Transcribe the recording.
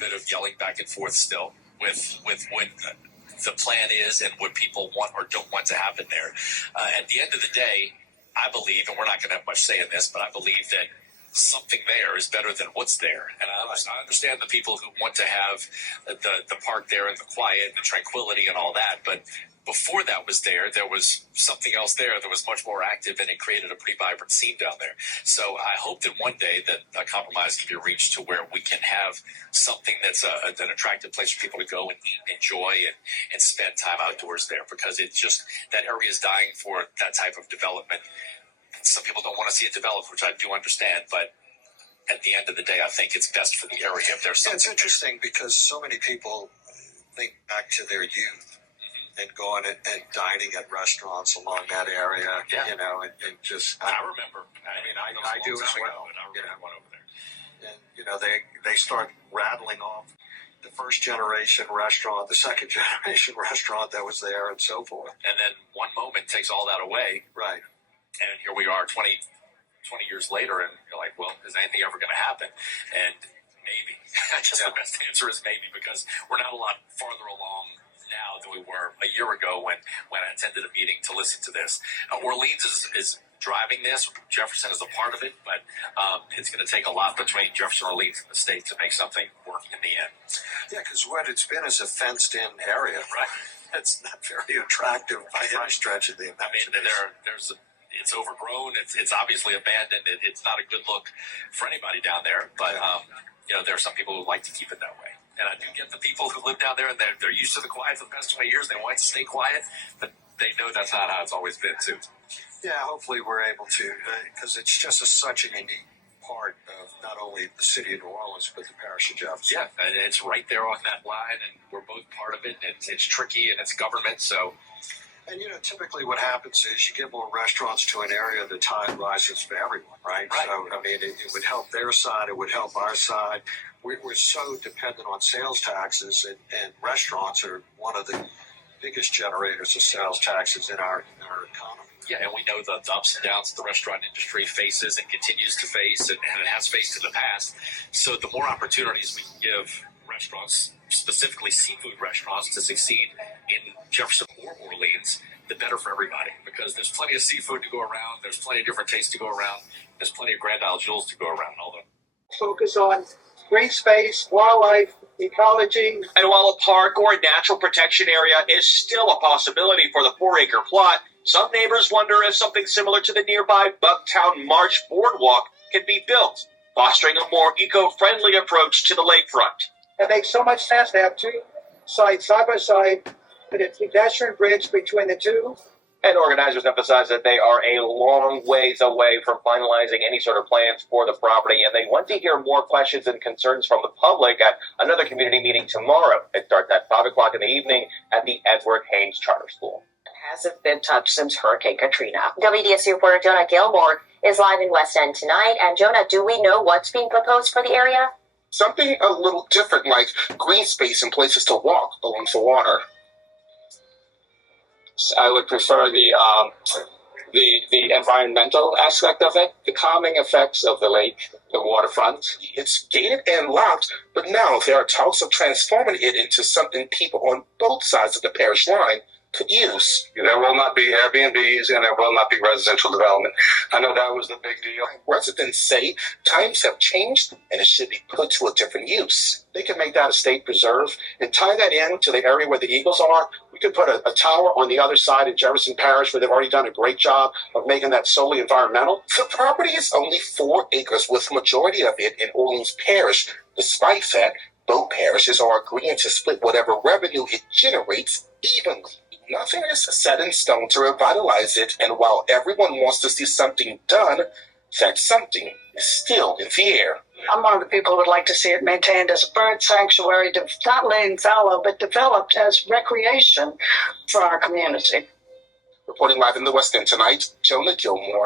bit of yelling back and forth still with what the plan is and what people want or don't want to happen there. At the end of the day, I believe, and we're not going to have much say in this, but I believe that something there is better than what's there. And I understand the people who want to have the park there and the quiet and the tranquility and all that. But before that was there was something else there that was much more active, and it created a pretty vibrant scene down there. So I hope that one day that a compromise can be reached to where we can have something that's an attractive place for people to go and eat, enjoy, and spend time outdoors there, because it's just, that area is dying for that type of development. Some people don't want to see it develop, which I do understand, but at the end of the day, I think it's best for the area if there's something. It's interesting because so many people think back to their youth and going and dining at restaurants along that area, and just... I remember. I do as well. I remember one over there. And, they start rattling off the first generation restaurant, the second generation restaurant that was there, and so forth. And then one moment takes all that away. Right. And here we are 20 years later, and you're like, well, is anything ever going to happen? And maybe. The best answer is maybe, because we're not a lot farther along now than we were a year ago when I attended a meeting to listen to this. Orleans is driving this. Jefferson is a part of it, but it's going to take a lot between Jefferson, Orleans, and the state to make something work in the end. Yeah, because what it's been is a fenced-in area. Right. It's not very attractive by any stretch of the imagination. It's overgrown. It's obviously abandoned. It's not a good look for anybody down there. But there are some people who like to keep it that way. And I do get the people who live down there, and they're used to the quiet for the past 20 years. They want it to stay quiet, but they know that's not how it's always been, too. Yeah, hopefully we're able to, because it's just such a unique part of not only the city of New Orleans, but the parish of Jefferson. Yeah, and it's right there on that line, and we're both part of it. And it's tricky, and it's government, so... And, typically what happens is you get more restaurants to an area, the tide rises for everyone, right? So, it would help their side, it would help our side. We're so dependent on sales taxes, and restaurants are one of the biggest generators of sales taxes in our economy. Yeah, and we know the ups and downs the restaurant industry faces and continues to face, and it has faced in the past. So the more opportunities we can give restaurants, specifically seafood restaurants, to succeed in Jefferson or Orleans, the better for everybody, because there's plenty of seafood to go around, there's plenty of different tastes to go around, there's plenty of Grand Isle jewels to go around. Focus on green space, wildlife, ecology. And while a park or a natural protection area is still a possibility for the 4-acre plot, some neighbors wonder if something similar to the nearby Bucktown March Boardwalk can be built, fostering a more eco-friendly approach to the lakefront. It makes so much sense to have two sites side by side, but a pedestrian bridge between the two. And organizers emphasize that they are a long ways away from finalizing any sort of plans for the property, and they want to hear more questions and concerns from the public at another community meeting tomorrow. It starts at 5 o'clock in the evening at the Edward Haynes Charter School. It hasn't been touched since Hurricane Katrina. WDSC reporter Jonah Gilmore is live in West End tonight. And Jonah, do we know what's being proposed for the area? Something a little different, like green space and places to walk along the water. I would prefer the environmental aspect of it, the calming effects of the lake, the waterfront. It's gated and locked, but now there are talks of transforming it into something people on both sides of the parish line could use. There will not be Airbnbs and there will not be residential development. I know that was the big deal. Residents say times have changed and it should be put to a different use. They could make that a state preserve and tie that in to the area where the Eagles are. We could put a tower on the other side in Jefferson Parish where they've already done a great job of making that solely environmental. The property is only 4 acres, with the majority of it in Orleans Parish. Despite that, both parishes are agreeing to split whatever revenue it generates evenly. Nothing is set in stone to revitalize it, and while everyone wants to see something done, that something is still in the air. I'm one of the people who would like to see it maintained as a bird sanctuary, not laying fallow, but developed as recreation for our community. Reporting live in the West End tonight, Jonah Gilmore.